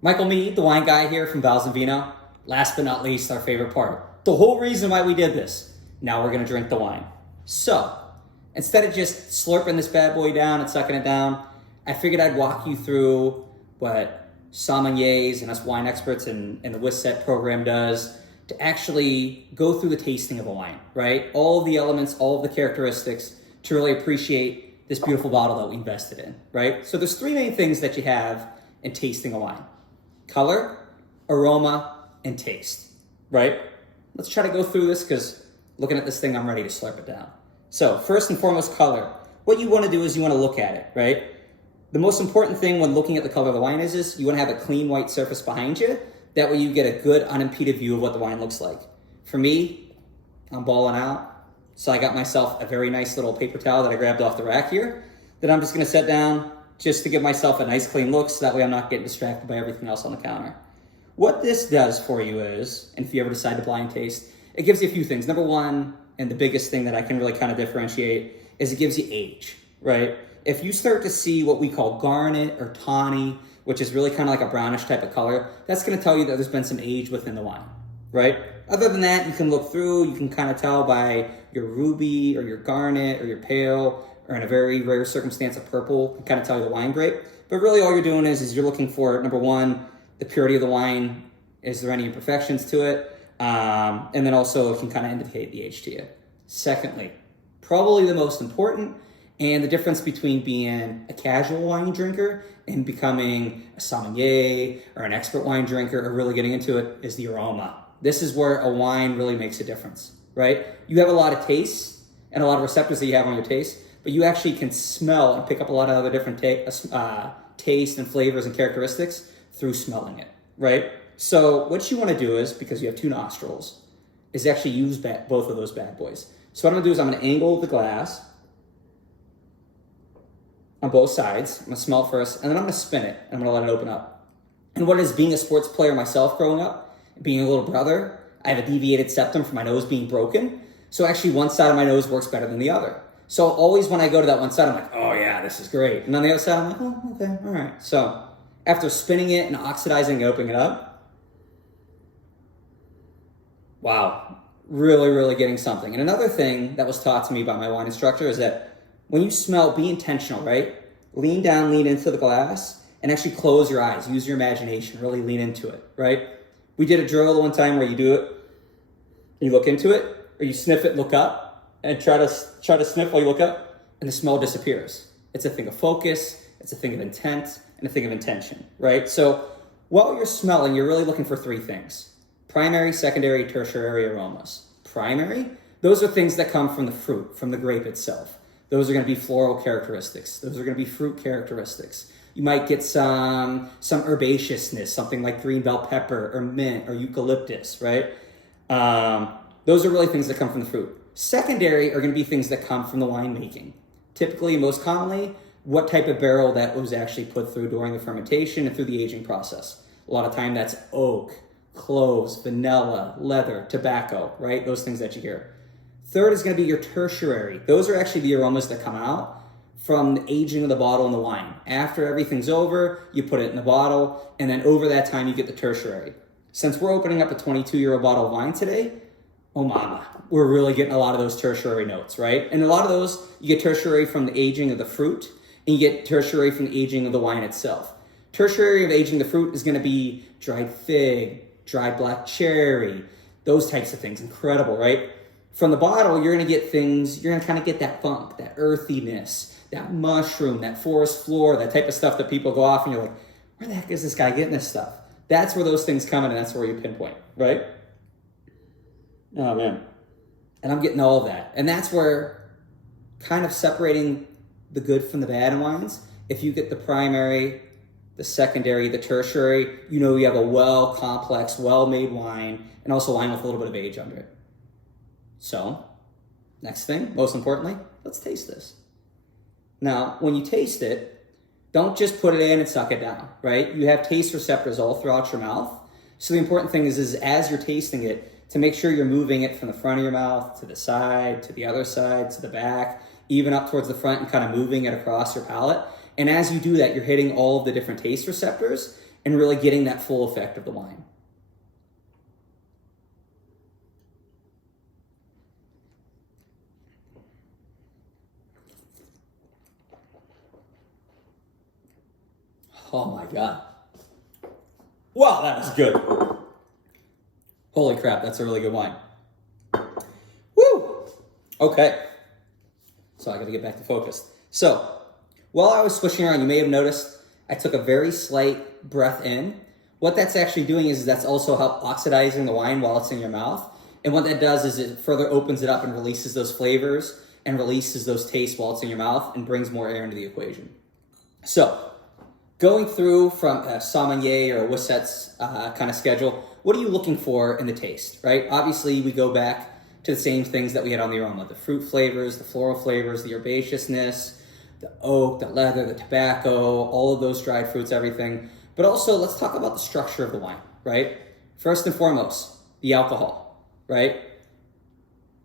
Michael Mead, the wine guy here from Vals and Vino. Last but not least, our favorite part. The whole reason why we did this. Now we're gonna drink the wine. So, instead of just slurping this bad boy down and sucking it down, I figured I'd walk you through what sommeliers and us wine experts in the WISET program does to actually go through the tasting of a wine, right? All of the elements, all of the characteristics to really appreciate this beautiful bottle that we invested in, right? So there's three main things that you have in tasting a wine: color, aroma, and taste, right? Let's try to go through this because looking at this thing, I'm ready to slurp it down. So first and foremost, color. What you want to do is you want to look at it, right? The most important thing when looking at the color of the wine is you want to have a clean white surface behind you. That way you get a good unimpeded view of what the wine looks like. For me, I'm balling out. So I got myself a very nice little paper towel that I grabbed off the rack here that I'm just going to set down just to give myself a nice clean look so that way I'm not getting distracted by everything else on the counter. What this does for you is, and if you ever decide to blind taste, it gives you a few things. Number one, and the biggest thing that I can really kind of differentiate, is it gives you age, right? If you start to see what we call garnet or tawny, which is really kind of like a brownish type of color, that's going to tell you that there's been some age within the wine, right? Other than that, you can look through, you can kind of tell by your ruby or your garnet or your pale, or in a very rare circumstance, a purple, can kind of tell you the wine grape. But really all you're doing is you're looking for, number one, the purity of the wine. Is there any imperfections to it? And then also it can kind of indicate the age to you. Secondly, probably the most important, and the difference between being a casual wine drinker and becoming a sommelier or an expert wine drinker or really getting into it, is the aroma. This is where a wine really makes a difference, right? You have a lot of tastes and a lot of receptors that you have on your taste, but you actually can smell and pick up a lot of other different taste and flavors and characteristics through smelling it, right? So what you want to do is, because you have two nostrils, is actually use both of those bad boys. So what I'm going to do is I'm going to angle the glass on both sides. I'm going to smell it first, and then I'm going to spin it, and I'm going to let it open up. And what it is, being a sports player myself growing up, being a little brother, I have a deviated septum from my nose being broken. So actually one side of my nose works better than the other. So always when I go to that one side, I'm like, oh yeah, this is great. And on the other side, I'm like, oh, okay, all right. So after spinning it and oxidizing and opening it up, wow, really, really getting something. And another thing that was taught to me by my wine instructor is that when you smell, be intentional, right? Lean down, lean into the glass, and actually close your eyes. Use your imagination, really lean into it, right? We did a drill one time where you do it, you look into it, or you sniff it, look up, and try to sniff while you look up, and the smell disappears. It's a thing of focus, it's a thing of intent, and a thing of intention, right? So while you're smelling, you're really looking for three things: primary, secondary, tertiary aromas. Primary, those are things that come from the fruit, from the grape itself. Those are going to be floral characteristics. Those are going to be fruit characteristics. You might get some herbaceousness, something like green bell pepper or mint or eucalyptus, right? Those are really things that come from the fruit. Secondary are going to be things that come from the winemaking. Typically, most commonly, what type of barrel that was actually put through during the fermentation and through the aging process. A lot of time that's oak, cloves, vanilla, leather, tobacco, right? Those things that you hear. Third is going to be your tertiary. Those are actually the aromas that come out from the aging of the bottle and the wine. After everything's over, you put it in the bottle, and then over that time, you get the tertiary. Since we're opening up a 22-year-old bottle of wine today, oh mama, we're really getting a lot of those tertiary notes, right? And a lot of those, you get tertiary from the aging of the fruit, and you get tertiary from the aging of the wine itself. Tertiary of aging the fruit is going to be dried fig, dried black cherry, those types of things. Incredible, right? From the bottle, you're going to get things, you're going to kind of get that funk, that earthiness, that mushroom, that forest floor, that type of stuff that people go off and you're like, where the heck is this guy getting this stuff? That's where those things come in, and that's where you pinpoint, right? Oh, man. And I'm getting all of that. And that's where kind of separating the good from the bad in wines, if you get the primary, the secondary, the tertiary, you know you have a well-complex, well-made wine, and also wine with a little bit of age under it. So, next thing, most importantly, let's taste this. Now, when you taste it, don't just put it in and suck it down, right? You have taste receptors all throughout your mouth. So the important thing is as you're tasting it, to make sure you're moving it from the front of your mouth to the side, to the other side, to the back, even up towards the front, and kind of moving it across your palate. And as you do that, you're hitting all of the different taste receptors, and really getting that full effect of the wine. Oh my God. Wow, that was good. Holy crap, that's a really good wine. Woo! Okay. So I gotta get back to focus. So, while I was swishing around, you may have noticed I took a very slight breath in. What that's actually doing is that's also help oxidizing the wine while it's in your mouth. And what that does is it further opens it up and releases those flavors and releases those tastes while it's in your mouth and brings more air into the equation. So, going through from a sommelier or a Wisset's kind of schedule, what are you looking for in the taste, right? Obviously, we go back to the same things that we had on the aroma, the fruit flavors, the floral flavors, the herbaceousness, the oak, the leather, the tobacco, all of those dried fruits, everything. But also, let's talk about the structure of the wine, right? First and foremost, the alcohol, right?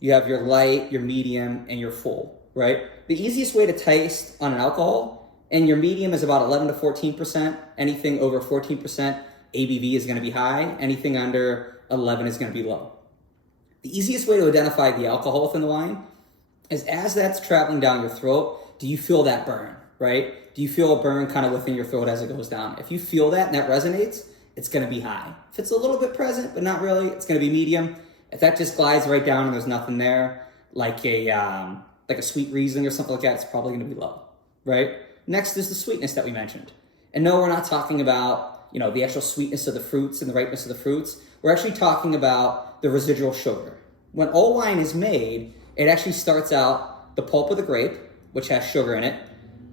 You have your light, your medium, and your full, right? The easiest way to taste on an alcohol, and your medium is about 11 to 14%. Anything over 14%, ABV is going to be high. Anything under 11 is going to be low. The easiest way to identify the alcohol within the wine is as that's traveling down your throat, do you feel that burn, right? Do you feel a burn kind of within your throat as it goes down? If you feel that and that resonates, it's going to be high. If it's a little bit present, but not really, it's going to be medium. If that just glides right down and there's nothing there, like a sweet Riesling or something like that, it's probably going to be low, right? Next is the sweetness that we mentioned. And no, we're not talking about, the actual sweetness of the fruits and the ripeness of the fruits. We're actually talking about the residual sugar. When all wine is made, it actually starts out the pulp of the grape, which has sugar in it,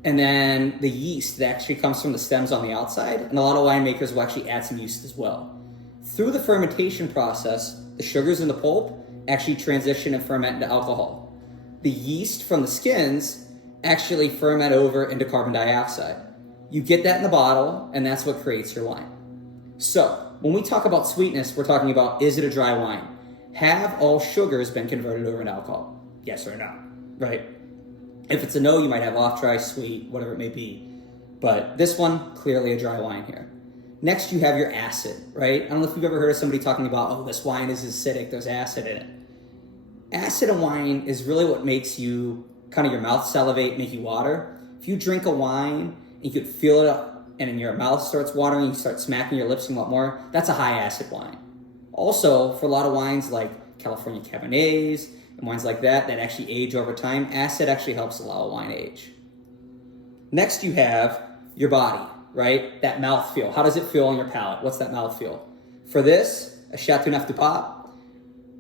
and then the yeast that actually comes from the stems on the outside. And a lot of winemakers will actually add some yeast as well. Through the fermentation process, the sugars in the pulp actually transition and ferment into alcohol. The yeast from the skins actually ferment over into carbon dioxide. You get that in the bottle, and that's what creates your wine. So, when we talk about sweetness, we're talking about, is it a dry wine? Have all sugars been converted over into alcohol? Yes or no, right? If it's a no, you might have off dry, sweet, whatever it may be. But this one, clearly a dry wine here. Next, you have your acid, right? I don't know if you've ever heard of somebody talking about, oh, this wine is acidic, there's acid in it. Acid in wine is really what makes you kind of your mouth salivate, make you water. If you drink a wine and you could feel it up and in your mouth starts watering, you start smacking your lips and want more, that's a high acid wine. Also, for a lot of wines like California Cabernets and wines like that actually age over time, acid actually helps allow a wine age. Next, you have your body, right? That mouthfeel. How does it feel on your palate? What's that mouthfeel? For this, a Chateauneuf du Pape,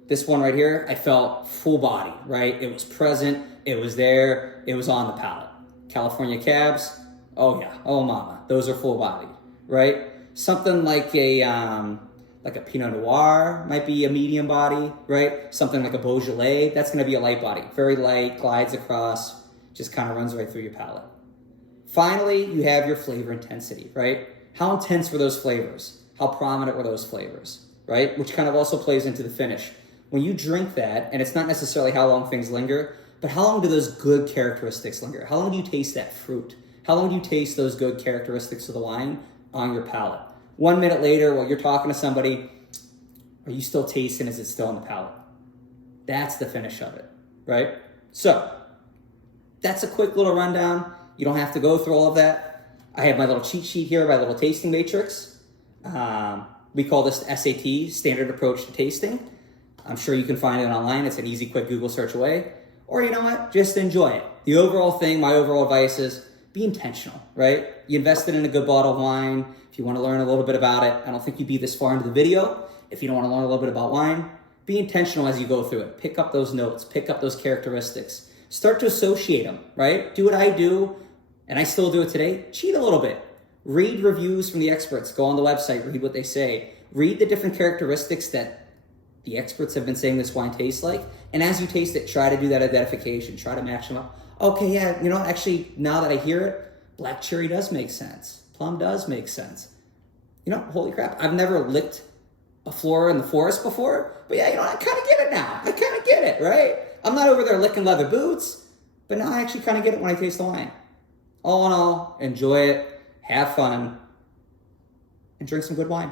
this one right here, I felt full body, right? It was present, it was there, it was on the palate. California Cabs, oh yeah, oh mama, those are full bodied, right? Something like a Pinot Noir might be a medium body, right? Something like a Beaujolais, that's gonna be a light body. Very light, glides across, just kind of runs right through your palate. Finally, you have your flavor intensity, right? How intense were those flavors? How prominent were those flavors, right? Which kind of also plays into the finish. When you drink that, and it's not necessarily how long things linger, but how long do those good characteristics linger? How long do you taste that fruit? How long do you taste those good characteristics of the wine on your palate? 1 minute later, while you're talking to somebody, are you still tasting? Is it still on the palate? That's the finish of it, right? So, that's a quick little rundown. You don't have to go through all of that. I have my little cheat sheet here, my little tasting matrix. We call this SAT, Standard Approach to Tasting. I'm sure you can find it online. It's an easy, quick Google search away. Or you know what? Just enjoy it. The overall thing, my overall advice is be intentional, right? You invested in a good bottle of wine. If you want to learn a little bit about it, I don't think you'd be this far into the video. If you don't want to learn a little bit about wine, be intentional as you go through it. Pick up those notes, pick up those characteristics. Start to associate them, right? Do what I do, and I still do it today. Cheat a little bit. Read reviews from the experts. Go on the website, read what they say. Read the different characteristics that the experts have been saying this wine tastes like. And as you taste it, try to do that identification. Try to match them up. Okay, yeah, actually, now that I hear it, black cherry does make sense. Plum does make sense. Holy crap, I've never licked a flora in the forest before, but yeah, I kind of get it now. I kind of get it, right? I'm not over there licking leather boots, but now I actually kind of get it when I taste the wine. All in all, enjoy it, have fun. and drink some good wine.